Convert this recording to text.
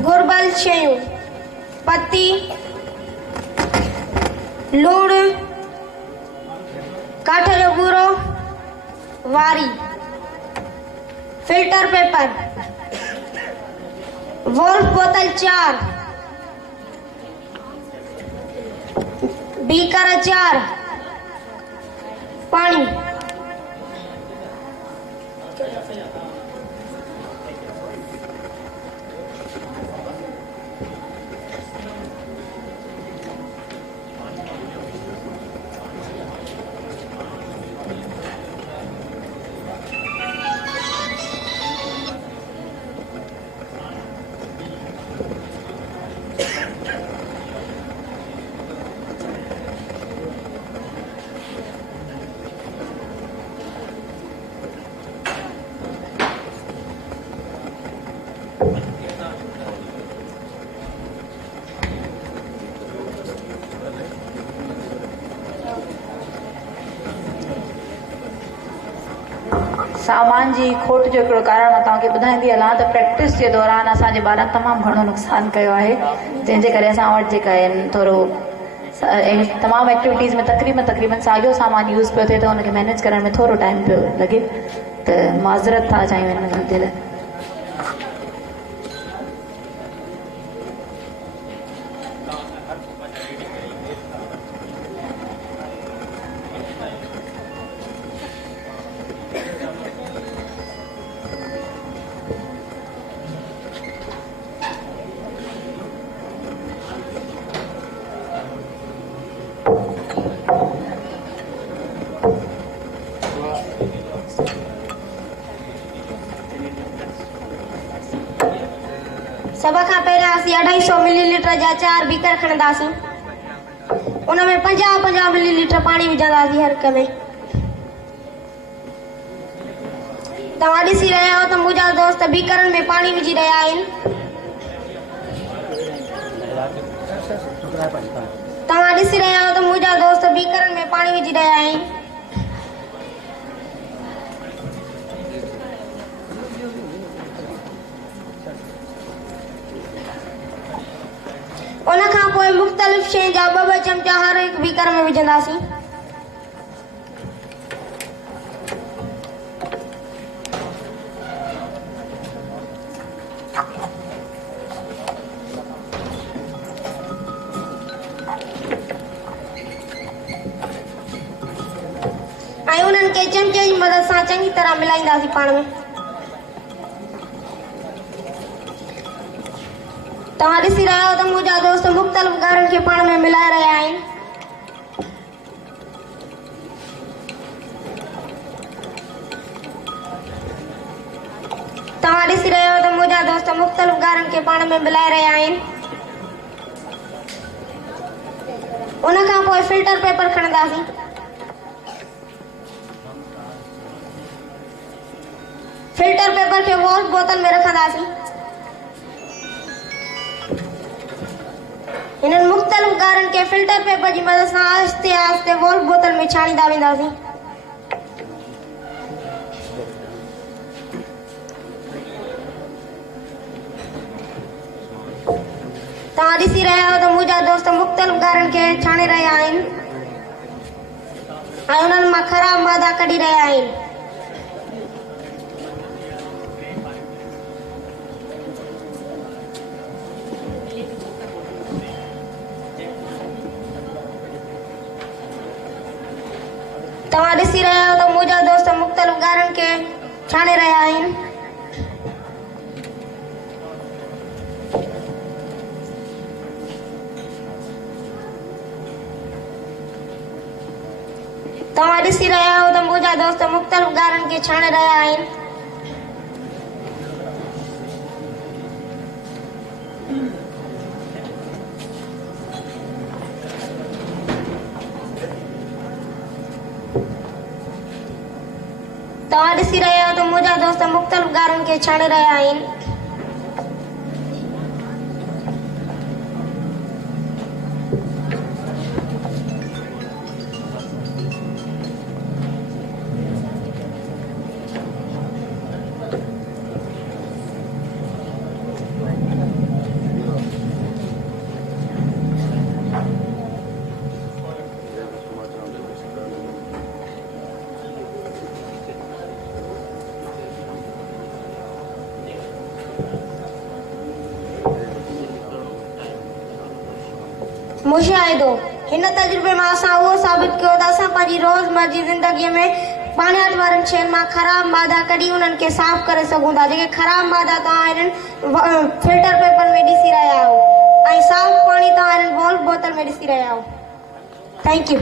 घुर्बल शयूं, पत्ती, लूण, काठ जो बूरो, वारी, फिल्टर पेपर, वोल्फ बोतल 4, बीकर 4, पानी। सामान जी खोट जो हिकिड़ो कारण तव्हांखे ॿुधाईंदी हलां त प्रैक्टिस जे दौरान असांजे ॿारनि तमामु घणो नुक़सानु कयो आहे, जंहिंजे करे असां वटि जेका आहिनि थोरो तमामु एक्टिविटीज़ में तक़रीबन साॻियो सामान यूज़ पियो थिए त हुनखे मैनेज करण में थोरो टाइम पियो लॻे, त माज़रत था चाहियूं हिन ॻाल्हि जे लाइ। सब खां पहिरियां असीं 250 मिलीलीटर जा 4 बीकर खणंदासीं, उन में 50 मिलीलीटर पाणी विझंदासीं हर हिक में। तव्हां ॾिसी रहिया आहियो त मुंहिंजा दोस्त बीकरनि में पाणी विझी रहिया आहिनि। तव्हां ॾिसी रहिया आहियो त मुंहिंजा दोस्त बीकरनि में पाणी विझी रहिया आहिनि। उन खां पोइ मुख़्तलिफ़ शइ जा 2-2 चमचा हर हिकु बीकर में विझंदासीं। ऐं उन्हनि खे चमचे जी मदद सां चङी तरह मिलाईंदासीं पाण में। तव्हां ॾिसी रहिया आहियो त मुंहिंजा दोस्त मुख़्तलिफ़ ॻारनि खे पाण में मिलाए रहिया आहिनि। तव्हां ॾिसी रहिया आहियो त मुंहिंजा दोस्त मुख़्तलिफ़ ॻारनि खे पाण में मिलाए रहिया आहिनि। उन खां पोइ फिल्टर पेपर खणंदासीं। फिल्टर पेपर खे वॉल्फ बोतल में रखंदासीं। इन्हनि मुख़्तलिफ़ ॻारनि खे फिल्टर पेपर जी मदद सां आहिस्ते आहिस्ते वॉल्फ बोतल में छाणींदा वेंदासीं। तव्हां ॾिसी रहिया आहियो त मुंहिंजा दोस्त मुख़्तलिफ़ ॻारनि खे छाणे रहिया आहिनि ऐं उन्हनि मां ख़राब मादा कढी रहिया आहिनि। तव्हां ॾिसी रहिया आहियो त मुंहिंजा दोस्त मुख़्तलिफ़ ॻारनि खे छाणे रहिया आहिनि। तव्हां ॾिसी रहिया आहियो त मुंहिंजा दोस्त मुख़्तलिफ़ ॻारनि खे छाणे रहिया आहिनि। तव्हां ॾिसी रहिया आहियो त मुंहिंजा दोस्त मुख़्तलिफ़ ॻारनि खे छाणे रहिया आहिनि। मुशाहिदो हिन तजुर्बे में असां उहो साबित कयो त असां पंहिंजी रोज़मर्रा जी ज़िंदगीअ में पाणियात वारनि शयुनि मां ख़राब मादा कढी उन्हनि खे साफ़ करे सघूं था। जेके ख़राब मादा तव्हां हिननि फिल्टर पेपर में ॾिसी रहिया आहियो ऐं साफ़ पाणी तव्हां हिननि वॉल्व बोतल में ॾिसी रहिया आहियो। Thank you.